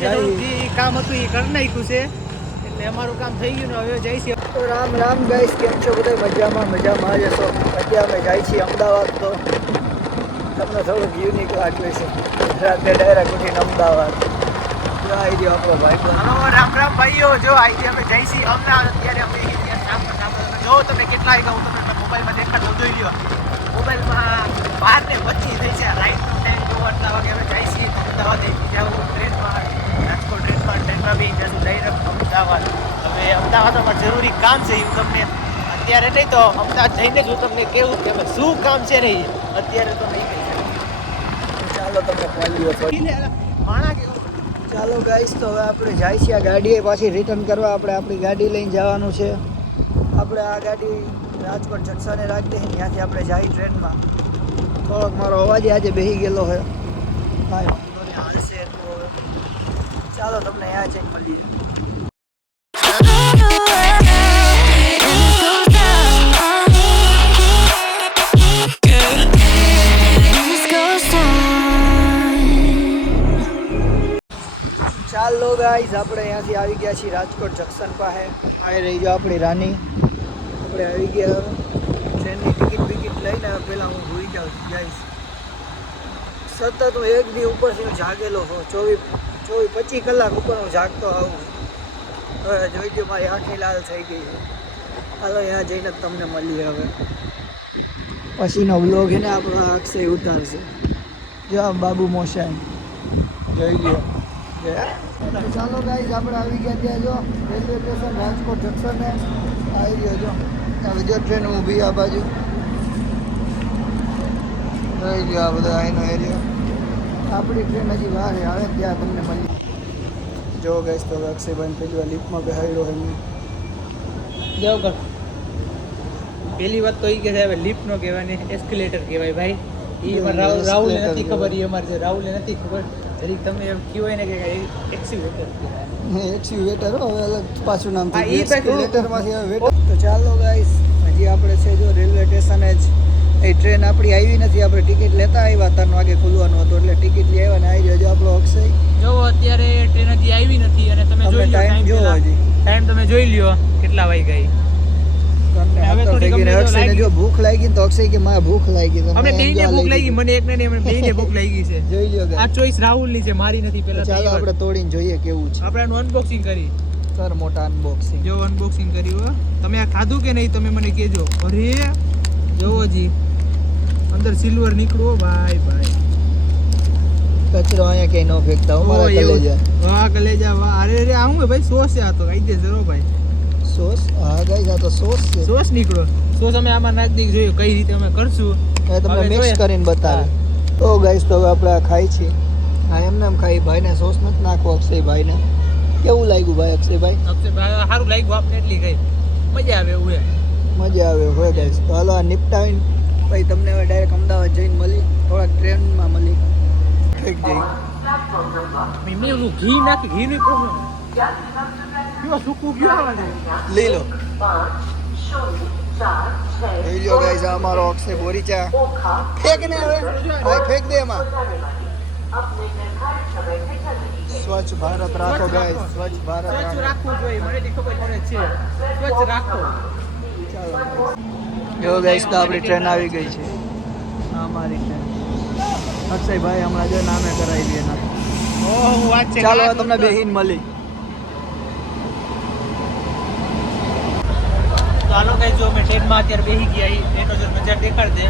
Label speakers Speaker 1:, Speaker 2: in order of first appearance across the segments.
Speaker 1: જે કામ હતું એ કરી નાખ્યું છે. એટલે અમારું કામ થઈ ગયું ને હવે જાય
Speaker 2: તો રામ રામ ગાઈસ કેમ છો બધા મજામાં મજામાં જ હશો? અત્યારે અમે જાય છીએ અમદાવાદ તો. તમને થોડુંક યુનિક લાગે છે રાતે ડાયરેક્ટ ઉઠીને અમદાવાદ. આવી ગયો આપણો ભાઈ?
Speaker 1: હલો રામ રામ ભાઈઓ જો આજે અમે જઈશી અમદાવાદ. અત્યારે અમે સામે સામે તમે જો તમે કેટલા આવ્યા હું તમને મોબાઈલમાં દેખાડતો જોઈ લ્યો. મોબાઈલમાં બાર ને પચીસ થઈ છે રાઈટનો ટાઈમ જો આટલા વાગે અમે જઈ છીએ અમદાવાદ જાઉં ટ્રેનમાં રાજકોટ ટ્રેનમાં ટ્રેનમાં બી જશું ડાયરેક્ટ અમદાવાદ હવે અમદાવાદમાં જરૂરી કામ છે એવું તમને અત્યારે નહીં તો અમદાવાદ જઈને જ હું તમને કેવું કે શું કામ છે નહીં અત્યારે તો નહીં
Speaker 2: ચાલો તમને
Speaker 1: માણા કેવું
Speaker 2: ચાલો ગાઈસ તો હવે આપણે જાય છીએ આ ગાડીએ પાછી રિટર્ન કરવા આપણે આપણી ગાડી લઈને જવાનું છે. આપણે આ ગાડી રાજકોટ જક્ષાને રાખી દઈએ ત્યાંથી આપણે જાય ટ્રેનમાં. થોડોક મારો અવાજ આજે બેસી ગયેલો હોય હા વાંધો નહીં હાલશે તો ચાલો તમને ત્યાં જઈને મળીએ. ચાલો ગાઈઝ આપણે અહીંયાથી આવી ગયા છીએ રાજકોટ જંકશન પાસે. આવી રહી જો આપણી રાની. આપણે આવી ગયા. હવે ટ્રેનની ટિકિટ બિકિટ લઈને હવે પહેલાં હું ભૂલી જાઉં છું ગાઈઝ સતત હું એક દી ઉપરથી હું જાગેલો હોઉં ચોવીસ ચોવીસ, પચીસ કલાક ઉપર હું જાગતો આવું હવે જોઈ જો મારી આંખી લાલ થઈ ગઈ છે. હાલો, અહીંયા જઈને જ તમને મળીએ હવે. પછીનો બ્લોગ એને આપણો અક્ષય ઉતારશે. જો આ બાબુ મોશાઈ જોઈ લ્યો. તો ચાલો ગાઈઝ આપણે આવી ગયા ત્યાં જો. રેલવે સ્ટેશન રાજકોટ જંકશને આવી ગયો જો. હવે જો ટ્રેન ઊભી આ બાજુ. રહી ગયો આ બધો અહીંનો એરિયો આપણી ટ્રેન હજી વાર આવે ત્યાં તમને મળી જો ગઈશ તો અક્ષયભાઈ પહેલી વાર લિફ્ટમાં બેહાડ્યો એમને.
Speaker 1: જાવ કર પહેલી વાત તો એ કે હવે લિફ્ટ નો કહેવાય ને એસ્કેલેટર કહેવાય ભાઈ. એ રાહુલ રાહુલને નથી ખબર એ અમારે છે રાહુલને નથી ખબર. જરીક તમે એમ કહેવાય ને કે એક્સિવેટર
Speaker 2: હવે અલગ પાછું નામ થઈ હવે વેટર તો ચાલો ગાઈસ હજી આપણે છે જો રેલવે સ્ટેશને જ. એ ટ્રેન આપણી આવી નથી આપણે ટિકિટ લેતા આવ્યા ત્રણ વાગે ખુલવાનું હતું એટલે ટિકિટ લઈ આવ્યા ને આવી ગયો જો આપણો અક્ષય.
Speaker 1: જો અત્યારે ટ્રેન હજી આવી નથી અને તમે જોઈ લો ટાઈમ
Speaker 2: જોવો હજી.
Speaker 1: ટાઈમ તમે જોઈ લ્યો કેટલા વાગ્યા હવે
Speaker 2: હતર
Speaker 1: થોડીક
Speaker 2: થઈ ગઈ ને
Speaker 1: અમને જો
Speaker 2: અક્ષયને
Speaker 1: લાગી.
Speaker 2: જો ભૂખ લાગી તો અક્ષય કે મારે ભૂખ લાગી તો
Speaker 1: અમને
Speaker 2: મેં
Speaker 1: ભૂખ લાગી મને એકને નહીં અમને બેયને ભૂખ લાગી છે.
Speaker 2: જોઈ લ્યો
Speaker 1: આ
Speaker 2: guys.
Speaker 1: ચોઈસ રાહુલની છે મારી નથી પહેલા
Speaker 2: ચાલો આપણે તોડીને જોઈએ કેવું છે.
Speaker 1: આપણે અનબોક્સિંગ કરી.
Speaker 2: સર મોટા અનબોક્સિંગ
Speaker 1: જો અનબોક્સિંગ કર્યું તમે આ ખાધું કે નહીં તમે મને કહેજો. અરે જોવો જી. અંદર સિલ્વર નીકળવો ભાઈ ભાઈ
Speaker 2: કચરો અહીંયા ક્યાંય ન ફેંકતા હો
Speaker 1: એવું.
Speaker 2: કલેજા.
Speaker 1: વાહ કલેજા વાહ. અરે અરે આવું ભાઈ? સોસ આ તો કઈ દે જરો ભાઈ.
Speaker 2: સોસ. હા ગાઈસ આ તો સોસ છે.
Speaker 1: સોસ નીકળો. સોસ અમે આમાં નાખી જોયું કઈ રીતે અમે કરશું.
Speaker 2: એ તમને મિક્સ કરીને બતાવે તો ગાઈસ તો હવે આપણે ખાઈ છીએ. હા એમને એમ ખાઈ ભાઈને સોસ નથી નાખવો અક્ષયભાઈને. કેવું લાગ્યું ભાઈ અક્ષયભાઈ?
Speaker 1: અક્ષયભાઈ સારું લાગ્યું આપણે એટલી કઈ મજા આવે એવું
Speaker 2: મજા આવે હોય ગાઈસ. તો હાલો આ નિપટાવીને પછી તમને હવે ડાયરેક્ટ અમદાવાદ જઈને મળી. થોડાક ટ્રેનમાં મળી. ઠીક જઈ
Speaker 1: મેં ઘી નાખી ઘી ની પ્રોબ્લેમ કયો સૂકું કયો
Speaker 2: લઈ લો લઈ લો ગાઈસ આ અમારો બોરીચા ફેંક ને હવે. ભાઈ ફેંક દે એમાં. સ્વચ્છ ભારત રાખો ગાઈઝ સ્વચ્છ ભારત રાખો.
Speaker 1: સ્વચ્છ રાખો.
Speaker 2: જો ગાઈસ તો આપણી ટ્રેન આવી ગઈ છે. આ અમારી ટ્રેન અક્ષયભાઈ હમણાં જો નામે કરાવી દે
Speaker 1: હું વાત છે.
Speaker 2: ચાલો તમને બેહીન મળી.
Speaker 1: તો હાલો કઈ જો અમે ટ્રેનમાં અત્યારે બેસી ગયા ઈ ટ્રેનનો જો નજર દેખાડ દે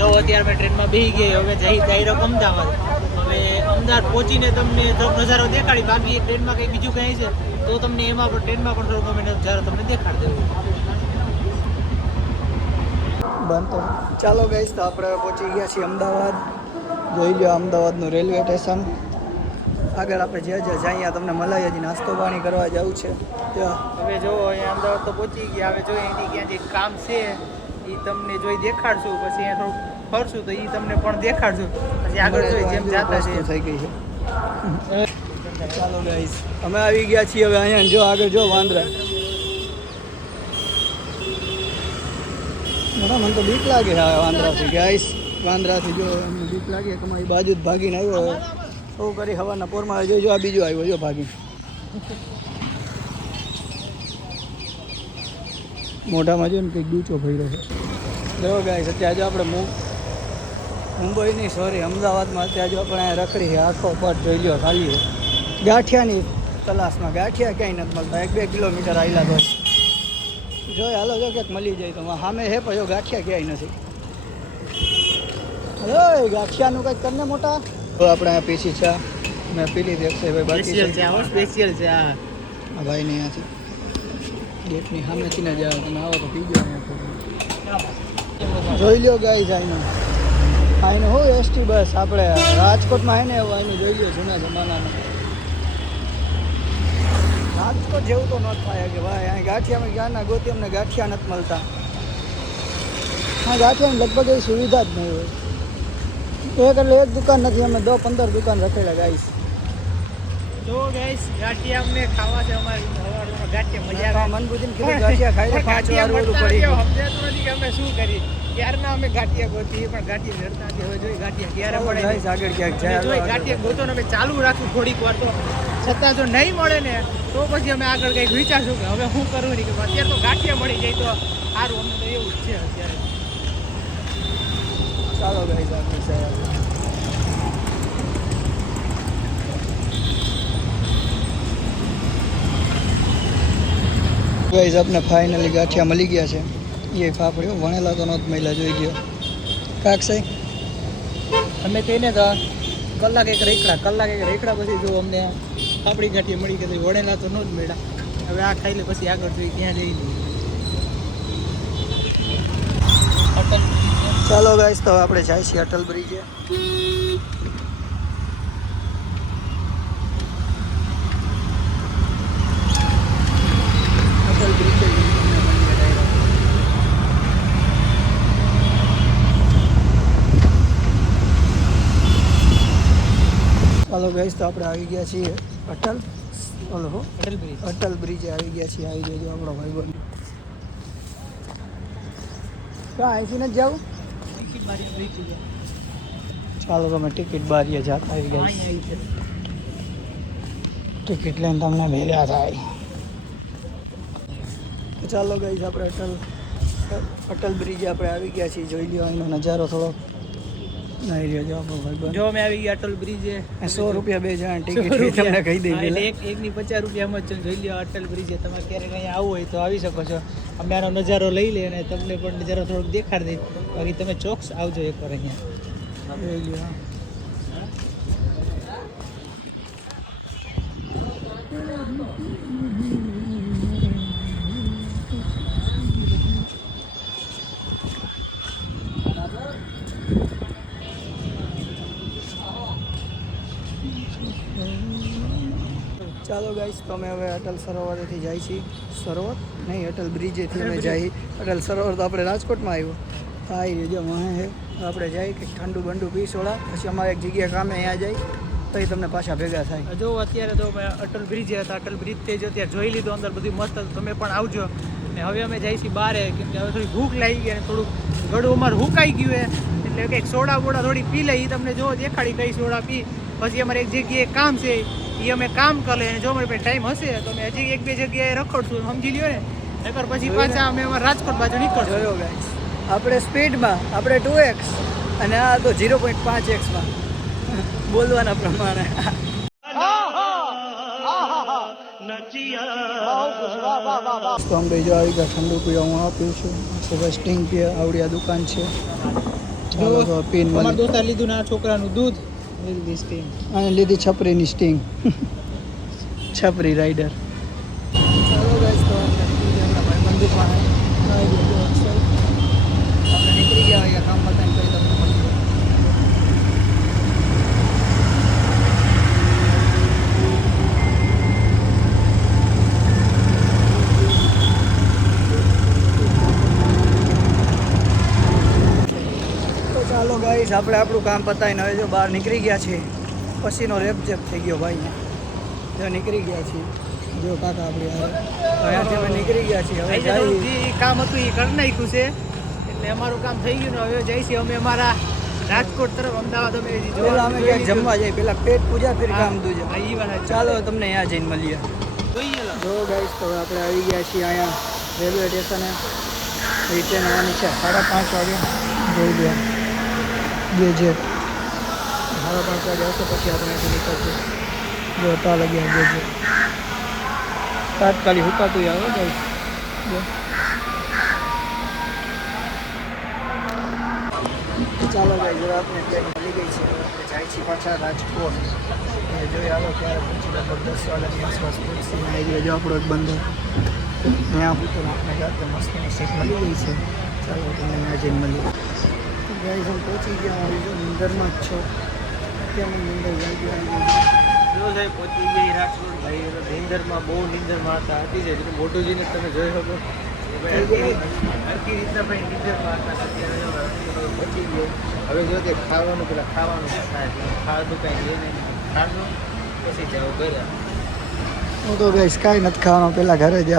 Speaker 1: જો અત્યારે અમે ટ્રેનમાં બેસી ગયા હવે જઈ ડાયરેક્ટ અમદાવાદ. હવે અમદાવાદ પહોંચીને તમને થોડોક નજારો દેખાડી. બાકી ટ્રેનમાં કંઈ બીજું કંઈ છે? તો તમને એમાં પણ ટ્રેનમાં પણ થોડોક અમે નજારો તમને દેખાડી દેવું
Speaker 2: ચાલો ગઈશ તો આપણે પહોંચી ગયા છીએ અમદાવાદ. જોઈ લો અમદાવાદનું રેલવે સ્ટેશન. આગળ આપણે જ્યાં જ્યાં જઈએ તમને મલાઈ હજી નાસ્તો પાણી કરવા જવું છે.
Speaker 1: હવે જો અહીંયા અમદાવાદ તો પહોંચી ગયા હવે જો એની ક્યાં જે કામ છે એ તમને જોઈ દેખાડશું. પછી અહીંયા થોડું ફરશું તો એ તમને પણ દેખાડશું. પછી આગળ જોઈ જેમ જાતા છે
Speaker 2: થઈ ગઈ છે. ચાલો ગાઈસ અમે આવી ગયા છીએ હવે અહીંયા જો આગળ જો વાંદરા. બરાબર મને તો બીક લાગે છે વાંદરાથી ગાઈસ વાંદરાથી જો એમને બીક લાગે કે અમારી બાજુ જ ભાગીને આવ્યો શું કરી હવાના પોરમાં જો આ બીજો આવ્યો, જો ભાગી. મોઢામાં જો ને કંઈક ડૂચો ભર્યો છે. જો ગાય અત્યારે જો આપણે મુંબઈની સોરી અમદાવાદમાં અત્યારે જો આપણે રખડી છે, આખો પટ જોઈ લો ખાલી ગાંઠિયાની તલાશમાં, ગાંઠિયા ક્યાંય નથી મળતા, એક બે કિલોમીટર આવેલા તો. જો હાલો, જો ક્યાંક મળી જાય તો સામે હે પણ ગાંઠિયા ક્યાંય નથી. ગાંઠિયાનું કંઈક કરીને મોટા? તો આપણે અહીંયા પીસી ચા મેં પી લીધી અક્ષયભાઈ બાકી છે.
Speaker 1: સ્પેશિયલ છે આ
Speaker 2: આ ભાઈને અહીંયાથી ગેટની સામેથી ના જાવ તમે આવો તો પી અહીંયા જોઈ લ્યો ગાઈઝ આઈનો. આઈનો હું એસટી બસ આપણે રાજકોટમાં હે ને એવું આનું જોઈ લ્યો જૂના જમાનાનું. રાજકોટ જેવું તો ન થાય કે ભાઈ અહીં ગાંઠિયામાં ક્યાંના ગોતી અમને ગાંઠિયા નથી મળતા. હા ગાંઠિયાની લગભગ એવી સુવિધા જ નહીં હોય. એક એટલે એક દુકાન નથી અમે દો પંદર દુકાન રખેલા ગાઈશ
Speaker 1: તો ગાઈસ ગાંઠિયા અમને ખાવા છે અમારી હવારમાં ગાંઠિયા મજા આવે.
Speaker 2: મન બુદ્ધિને કીધું ગાંઠિયા ખાઈને પાંચ વાર ઓલું પડી
Speaker 1: સમજાતું નથી કે અમે શું કરી ક્યારના અમે ગાંઠિયા ગોતી પણ ગાંઠિયા નથી હવે જોઈ ગાંઠિયા ક્યારે મળે
Speaker 2: ગાઈસ આગળ ક્યાંક જાય
Speaker 1: જોઈ ગાંઠિયા ગોતો અમે ચાલુ રાખ્યું થોડીક વાર તો. છતાં જો નહીં મળે ને તો પછી અમે આગળ કંઈક વિચારશું કે હવે શું કરવું નહીં કે અત્યારે તો ગાંઠિયા મળી જાય તો સારું અમને તો એવું જ છે અત્યારે.
Speaker 2: ચાલો ગાઈસ આગળ જાય ગાઈઝ આપણે ફાઇનલી ગાંઠિયા મળી ગયા છે. એ ફાફડ્યો, વણેલા તો નહોત મહિલા જોઈ ગયો. કાક સાહેબ
Speaker 1: અમે તેને તો કલાક એક રેકડા, કલાક એક રેકડા પછી જો અમને આપણી ગાંઠિયા મળી ગઈ વણેલા તો ન જ મળ્યા. હવે આ ખાઈ લે, પછી આગળ જોઈ ક્યાં જઈ
Speaker 2: ચાલો ગાઈસ તો આપણે જાય છીએ અટલ બ્રિજે અટલ બ્રિજે ચાલો ગાઈસ તો આપણે આવી ગયા છીએ અટલ. ઓલો હો.
Speaker 1: અટલ બ્રિજ
Speaker 2: અટલ બ્રિજે આવી ગયા છીએ આવી જજો આપણો ભાઈબંધ. ક્યાં અહીંથી નથી જવું ચાલો તમે ટિકિટ બારીએ જતા આવી ગઈ ટિકિટ લઈને તમને ભેગા થાય. ચાલો ગઈ આપણે અટલ અટલ બ્રિજે આપણે આવી ગયા છીએ. જોઈ લો એનો નજારો થોડો રહ્યો જો
Speaker 1: અમે આવી ગયા અટલ બ્રિજે.
Speaker 2: સો રૂપિયા બે જણા ટિકિટ તમને કહી દઈ
Speaker 1: એટલે એક એકની પચાસ રૂપિયામાં જ જોઈ લ્યો અટલ બ્રિજે. તમે ક્યારેક અહીંયા આવો હોય તો આવી શકો છો. અમે આનો નજારો લઈ લઈએ અને તમને પણ નજારો થોડોક દેખાડી દે બાકી તમે ચોક્સ આવજો એકવાર અહીંયા.
Speaker 2: ચાલો ગાઈશ તો અમે હવે અટલ સરોવરેથી જાય છીએ. સરોવર? નહીં અટલ બ્રિજેથી અમે જઈએ અટલ સરોવર તો આપણે રાજકોટમાં આવ્યો. હા એ જો મહે હે. આપણે જઈએ કંઈક ઠંડુ બંડુ પી સોડા. પછી અમારે એક જગ્યાએ કામે અહીંયા જાય. તો એ તમને પાછા ભેગા થાય.
Speaker 1: જો અત્યારે તો અમે અટલ બ્રિજ હતા. અટલ બ્રિજ તે જ અત્યારે જોઈ લીધું અંદર બધું મસ્ત તમે પણ આવજો. ને હવે અમે જઈ છીએ બારે. કેમ કે હવે થોડી ભૂખ લાગી ગઈ અને થોડુંક ગળું અમારું હુકાઈ ગયું એટલે કંઈક સોડા બોડા થોડી પી લઈ તમને જો દેખાડી કઈ સોડા પી. પછી અમારે એક જગ્યાએ કામ છે એ અમે કામ કરી લઈએ અને જો અમારી પાસે ટાઈમ હશે તો અમે હજી એક બે જગ્યાએ રખડશું સમજી લ્યો ને? નકર પછી પાછા અમે અમારા રાજકોટ બાજુ નીકળશું.
Speaker 2: આપણે સ્પીડમાં આપણે ટુ એક્સ અને આ તો ઝીરો પોઈન્ટ પાંચ એક્સમાં બોલવાના પ્રમાણે. તો અમે જો આવી ગયા ઠંડુ પીવા હું આપ્યું છું. સ્ટિંગ આવડી આ દુકાન છે. ચાલો તો પીન
Speaker 1: અમારા
Speaker 2: મળી
Speaker 1: લીધું ના છોકરાનું દૂધ.
Speaker 2: અને લીધી છપરીની સ્ટિંગ છપરી રાઈડર. ચાલો ગાઈસ તો મંદિર પાસે આવી ગયો અક્ષય આપણે નીકળી ગયા અહીંયા કામ પતાવીને પછી તમને મળીએ તો ચાલો ગાઈસ આપણે આપણું કામ પતાવીને હવે જો બહાર નીકળી ગયા છે પછીનો રેપઝેપ થઈ ગયો ભાઈ. જો નીકળી ગયા છીએ. જો કાકા આપણે. અહીંયાથી અમે નીકળી ગયા છીએ. હવે
Speaker 1: કામ હતું એ કરી નાખ્યું છે. એટલે અમારું કામ થઈ ગયું ને હવે જઈશું અમે અમારા રાજકોટ તરફ અમદાવાદ અમે
Speaker 2: પેલા અમે ક્યાંક જમવા જઈએ. પેલા પેટ પૂજા ફિર કામ દૂજે ચાલો તમને અહીંયા જઈને મળીએ. જો ગાઈશ તો આપણે આવી ગયા છીએ અહીંયા રેલવે સ્ટેશને રિટર્ન આવવાની છે. સાડા પાંચ વાગે. જોઈ લો બે જે સાડા પાંચ વાગે આવશે પછી આપણે અહીંથી નીકળશું જો તા લગ્યા બે જે તાત્કાલિક હુકાતું આવે ગાઈસ જો ચાલો ભાઈ જો આપણે ટ્રેન મળી ગઈ છે હવે આપણે જાય છીએ પાછા રાજકોટ એ જોઈએ હાલો ક્યારે પહોંચી લગભગ દસ વાગ્યાની આસપાસ પહોંચી આવી ગયો જો આપણો એક બંધો ત્યાં પૂછો આપણે જાતે મસ્તીની સીટ મળી ગઈ છે ચાલો તમને ત્યાં જઈને મળીએ ગાઈસ હું પહોંચી ગયા હોય જો નિંદરમાં જ છો. અત્યારે નિંદર જાગી આવી ગઈ
Speaker 1: જો સાહેબ પહોંચી ગઈ રાજકોટ ભાઈ નિંદરમાં બહુ નીંદરમાં હતા હતી છે એટલે મોટુજીને તમે જોઈ શકો. હરખી રીતના ભાઈ નીંદરમાં હતા. અત્યારે પહોંચી ગયો. હવે જો કે ખાવાનું પેલા ખાવાનું ખાવાનું કાંઈ લે નહીં. ખાવાનું પછી જાઓ ઘરે.
Speaker 2: હું તો ગાઈસ કાંઈ નથી ખાવાનું. પહેલાં ઘરે જ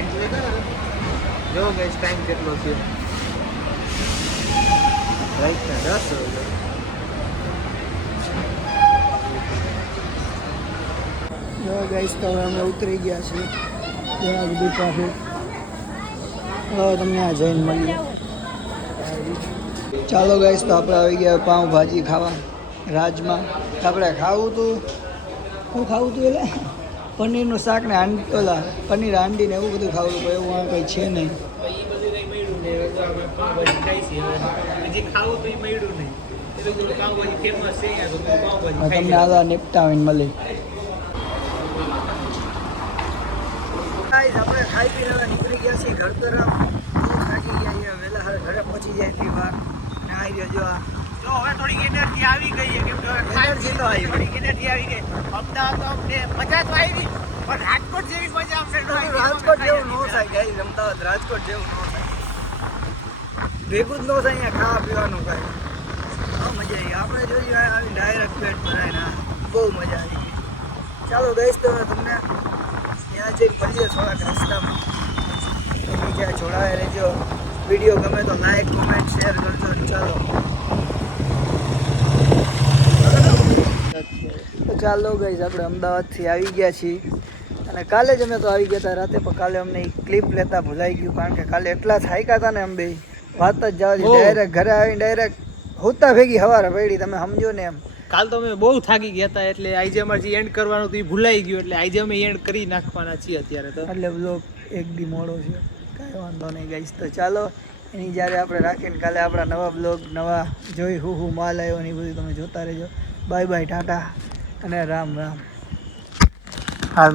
Speaker 1: ટાઈમ જોઈ? જો ગઈશ ટાઈમ કેટલો છે? રાઈટના દસ
Speaker 2: જો ગાઈસ તો અમે ઉતરી ગયા છીએ. ત્યાં બધું ટ્રાફિક હવે તમને આ જૈન મળીએ. ચાલો ગાઈસ તો આપણે આવી ગયા પાઉં ભાજી ખાવા. રાજમાં. આપણે ખાવું તું? શું ખાવું તું એટલે? પનીરનું શાક ને હાંડી ઓલા પનીર ને એવું બધું ખાવું પડે એવું કંઈ છે નહીં. તમને
Speaker 1: લેવાનું.
Speaker 2: આવા નિપટાવીને મળી. આપણે ખાઈ પીને નીકળી ગયા છીએ ઘર તરફ. થાકી ગયા અહીંયા વહેલા ઘરે પહોંચી જાય એટલી વાર. ને આવી ગયો જો આ
Speaker 1: જો હવે થોડીક એનર્જી આવી ગઈ છે કેમ કે હવે ખાઈ
Speaker 2: Energy તો આવી.
Speaker 1: થોડીક એનર્જી આવી ગઈ. અમદાવાદ તો અમને મજા તો આવી પણ રાજકોટ જેવી મજા અમને ન આવી.
Speaker 2: રાજકોટ જેવું ન થાય ગાઈ અમદાવાદ રાજકોટ જેવું ન થાય. ભેગું જ ન થાય અહીંયા ખાવા પીવાનું કાંઈ. હા મજા આવી આપણે જોઈએ આવી ડાયરેક્ટ પેટ ભરાય ને બહુ મજા આવી ગઈ. ચાલો ગઈશ તો તમને ત્યાં જઈને મળીએ થોડાક રસ્તામાં. એની ત્યાં જોડાયા રહેજો. વીડિયો ગમે તો લાઈક કોમેન્ટ શેર કરજો ચાલો. ચાલો ગઈ આપણે અમદાવાદથી આવી ગયા છીએ. અને કાલે જ અમે તો આવી ગયા હતા રાતે પણ કાલે અમને ક્લિપ લેતા ભૂલાઈ ગયું કારણ કે કાલે એટલા થાક્યા હતા ને એમ બે. વાત જ જવા. ડાયરેક્ટ ઘરે આવીને ડાયરેક્ટ હોતા ભેગી હવારે પડી તમે સમજો ને એમ.
Speaker 1: કાલ તો અમે બહુ થાકી ગયા હતા એટલે આજે અમારે જે એન્ડ કરવાનું હતું એ ભૂલાઈ ગયું એટલે આજે અમે એન્ડ કરી નાખવાના છીએ અત્યારે તો.
Speaker 2: એટલે બ્લોગ એક દી મોડો છે કાંઈ વાંધો નહીં ગાઈશ તો ચાલો એની જ્યારે આપણે રાખીને કાલે આપણા નવા બ્લોગ નવા જોઈ હું હું માલ આવ્યો ને એ બધું તમે જોતા રહેજો. Bye bye tata. અને રામ રામ. હાલ